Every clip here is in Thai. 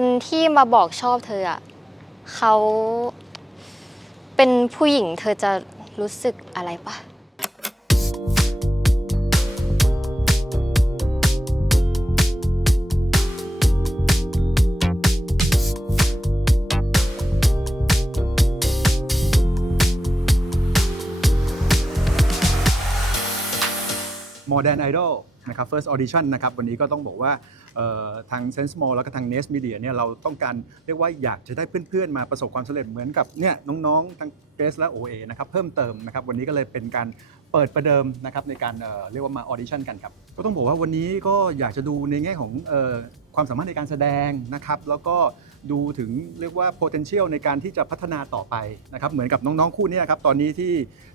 คนที่มาบอกชอบเธออะเขาเป็นผู้หญิงเธอจะรู้สึกอะไรปะ Modern Idol น นะครับ First Audition นะครับวันนี้ก็ต้องบอกว่าทาง Sense Mall แล้วก็ทาง Nest Media เนี่ยเราต้องการเรียกว่าอยากจะได้เพื่อนๆ มาประสบความสำเร็จเหมือนกับเนี่ยน้องๆ ทั้งเกรซและ OA นะครับเพิ่มเติมนะครับวันนี้ก็เลยเป็นการเปิดประเดิมนะครับในการเเรียกว่ามา audition กันครับก็ต้องบอกว่าวันนี้ก็อยากจะดูในแง่ของออความสามารถในการแสดงนะครับแล้วก็ดูถึงเรียกว่า potential ในการที่จะพัฒนาต่อไปนะครับเหมือนกับน้องๆคู่นี้ครับตอนนี้ที่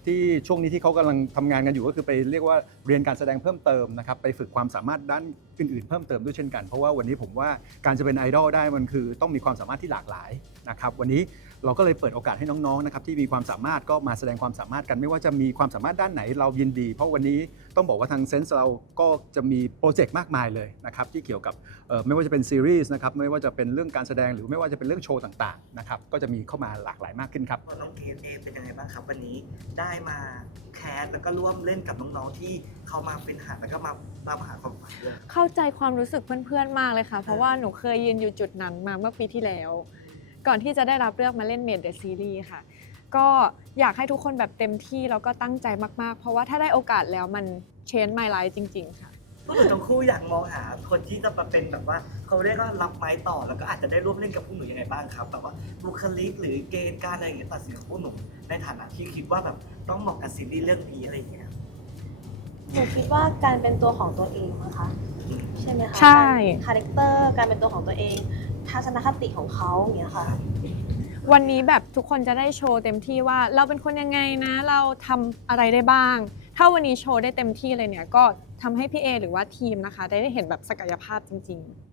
ที่ช่วงนี้ที่เขากำลังทำงานกันอยู่ก็คือไปเรียกว่าเรียนการแสดงเพิ่มเติมนะครับไปฝึกความสามารถด้านอื่นๆ เพิ่มเติมด้วยเช่นกัน เพราะว่าวันนี้ผมว่าการจะเป็นไอดอลได้มันคือต้องมีความสามารถที่หลากหลายนะครับวันนี้เราก็เลยเปิดโอกาสให้น้องๆนะครับที่มีความสามารถก็มาแสดงความสามารถกันไม่ว่าจะมีความสามารถด้านไหนเรายินดี เพราะวันนี้ต้องบอกว่าทางเซนส์เราก็จะมีโปรเจกต์มากมายเลยนะครับที่เกี่ยวกับไม่ว่าจะเป็นซีรีส์นะครับไม่ว่าจะเป็นเรื่องการแสดงหรือไม่ว่าจะเป็นเรื่องโชว์ต่างๆนะครับก็จะมีเข้ามาหลากหลายมากขึ้นครับน้องเกดเองเป็นยังไงบ้างครับวันนี้ได้มาแคสแล้วก็ร่วมเล่นกับน้องๆที่เขามาเป็นทหารแล้วก็มาตามหาความฝันด้วยเข้าใจความรู้สึกเพื่อนๆมากเลยค่ะ เพราะว่าหนูเคยยืนอยู่จุดนั้นมาเมื่อปีที่แล้ว ก่อนที่จะได้รับเลือกมาเล่นเมดเดอะซีรีส์ค่ะ ก็อยากให้ทุกคนแบบเต็มที่แล้วก็ตั้งใจมากๆ เพราะว่าถ้าได้โอกาสแล้วมันเชน my life จริง ๆ ค่ะ พวกหนูทั้งคู่อยากมองหาคนที่จะมาเป็นแบบว่าเขาเรียกว่ารับไม้ต่อแล้วก็อาจจะได้ร่วมเล่นกับพวกหนูยังไงบ้างครับแบบว่าบุคลิกหรือเกณฑ์การอะไรอย่างเงี้ยตัดสินของพวกหนูในฐานะที่คิดว่าแบบต้องเหมาะกับซีรีส์เรื่องนี้อะไรอย่างเงี้ยหนูคิดว่าการเป็นตัวของตัวเองนะคะใช่ไหมคะใช่คาแรคเตอร์การเป็นตัวของตัวเอง ทัศนคติของเขาอย่างเงี้ยค่ะ วันนี้แบบทุกคนจะได้โชว์เต็มที่ว่าเราเป็นคนยังไงนะ เราทำอะไรได้บ้าง ถ้าวันนี้โชว์ได้เต็มที่เลยเนี่ยก็ทำให้พี่เอหรือว่าทีมนะคะ ได้เห็นแบบศักยภาพจริง ๆ